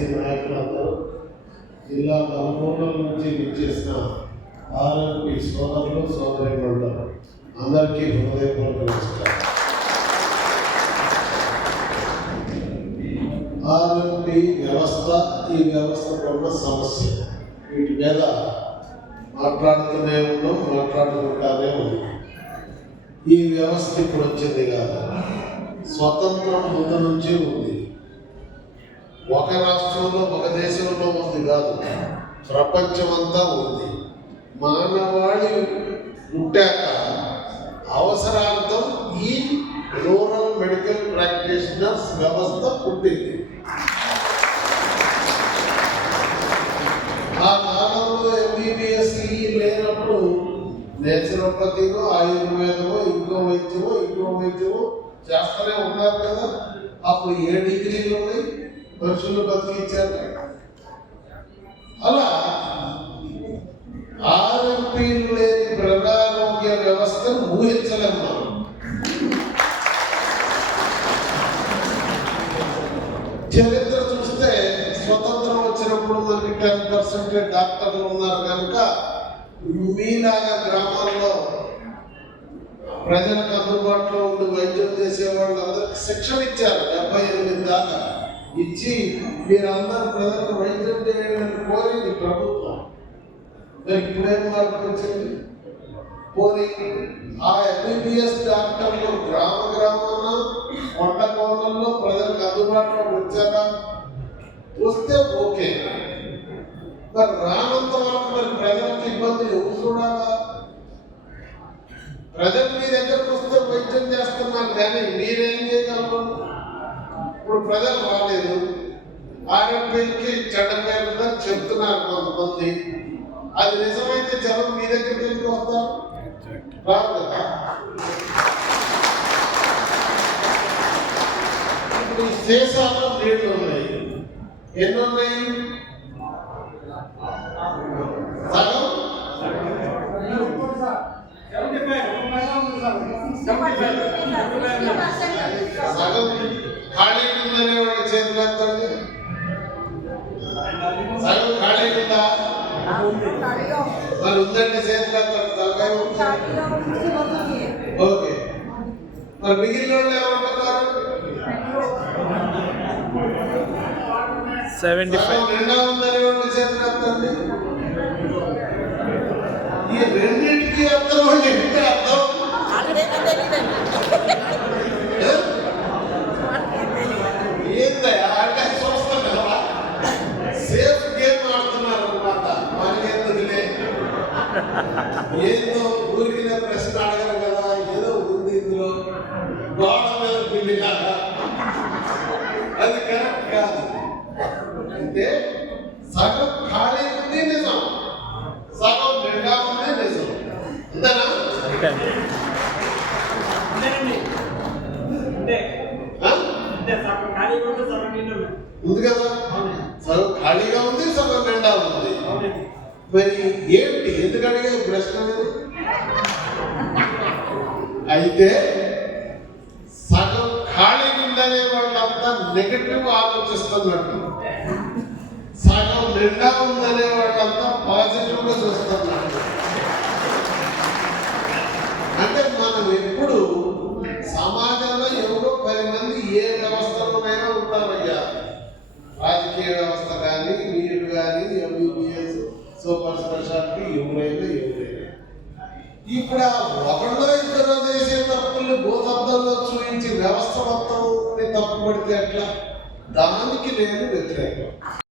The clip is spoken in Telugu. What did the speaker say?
ఏఎంసీ నాయకులందరూ జిల్లా నలుమూలల నుంచి విచ్చేసిన ఆర్ఎంపీ సోదరులు సోదరి మండలం అందరికీ హృదయపూర్వక నమస్కారం. ఆర్ఎంపీ వ్యవస్థ ఈ వ్యవస్థకు ఉన్న సమస్య వీటి మీద మాట్లాడుతూనే ఉన్నాం మాట్లాడుకుంటానే ఉన్నాం. ఈ వ్యవస్థ ఇప్పుడు వచ్చింది కాదు. స్వతంత్రం ముందు నుంచి ఉంది. ఒక రాష్ట్రంలో ఒక దేశంలో ఉంది కాదు. ప్రపంచమంతా ఉంది. మానవాళి పుట్టాక అవసరాలతో ఈ రూరల్ మెడికల్ ప్రాక్టీషనర్స్ వ్యవస్థ పుట్టింది. ఆ కాలంలో ఎంబీబీఎస్ లేనప్పుడు నేచురోపతిలో ఆయుర్వేదమో ఇంకో వైద్యమో ఇంకో వైద్యమో చేస్తూనే ఉన్నారు కదా. అప్పుడు ఏ డిగ్రీలు ఉన్నాయి? మనుషులు బతికించారు అలా ఆర్ఎంపీలు లేని ప్రజారోగ్య వ్యవస్థను ఊహించలేము మనం. చరిత్ర చూస్తే స్వతంత్రం వచ్చినప్పుడు మనకి టెన్ పర్సెంట్ డాక్టర్లు ఉన్నారు కనుక మీలాగా గ్రామాల్లో ప్రజలకు అందుబాటులో ఉండి వైద్యం చేసే అందరికి శిక్షణ ఇచ్చారు. డెబ్బై ఎనిమిది దాకా. ఇచ్చి మీరందరూ ప్రజలకు వైద్యం చేయాలని కోరింది ప్రభుత్వం. మరి ఇప్పుడేం మార్పు వచ్చింది పోనీ ఆ ఎంబీబీఎస్ డాక్టర్లు గ్రామ గ్రామాన కొండ కోణంలో ప్రజలకు అందుబాటులో వచ్చారా వస్తే ఓకే. మరి రానంత వరకు మరి ప్రజలకు ఇబ్బంది ఎవరు చూడాలా? ప్రజలు మీ దగ్గరకు వస్తే వైద్యం చేస్తున్నారు కానీ మీరే ఇప్పుడు ప్రజలు రాలేదు. ఆరోగ్యానికి చెడ్డ పేరుందని చెప్తున్నారు కొంతమంది. అది నిజమైతే జనం మీ దగ్గరికి ఎందుకు వస్తారు? రాదు కదా? ఇప్పుడు సీసాలో నీళ్ళు ఉన్నాయి. ఎన్ని ఉన్నాయి? సగం? సగం ఖాళీ ఉందనే వాడి చేతులు ఎత్తండి సగం ఖాళీ ఉందా? మరి ఉందండి చేతులు ఎత్తండి తలకాయ. ఓకే. మరి మిగిలిన వాళ్ళు ఏమంటున్నారు సెవెంటీ ఫైవ్ నిండా ఉందనే వాడి చేతులు ఎత్తండి ఈ రెండింటికి అర్థం అంటే ఏంటి అర్థం ఏ? ఏందయ్యా అంటే చూస్తాం కదా సేఫ్ గేమ్ ఆడుతున్నారు అనమాట మనకెందుకులే ఏందో ఊరికిన ప్రశ్న అడగరు కదా ఏదో ఉంది ఇందులో. గోడ మీద పిల్లిలాగా అది కరెక్ట్ కాదు. అంటే సగం ఖాళీ ఉంది నిజం. సగం నిండా ఉంది నిజం. అంతేనా. ఉంది కదా? సగం ఖాళీగా ఉంది సగం నిండా ఉంది. మరి ఏంటి ఎందుకంటే ప్రశ్న అయితే సగం ఖాళీ ఉందనే వాళ్ళంతా నెగటివ్ ఆలోచిస్తున్నట్టు. సగం నిండా ఉందనే వాళ్ళంతా పాజిటివ్గా చూస్తున్నట్టు. అంటే మనం ఎప్పుడు సమాజంలో ఎవరో పది మంది ఏ వ్యవస్థలోనైనా ఉంటారయ్యా రాజకీయ వ్యవస్థ సూపర్ స్పెషాలిటీ ఎవరైనా ఎవరైనా. ఇప్పుడు ఆ ఒకళ్ళో ఇద్దరు చేసే తప్పుల్ని భూతబ్దంలో చూపించి వ్యవస్థ మొత్తం తప్పు పడితే ఎట్లా? దానికి నేను వ్యతిరేకం.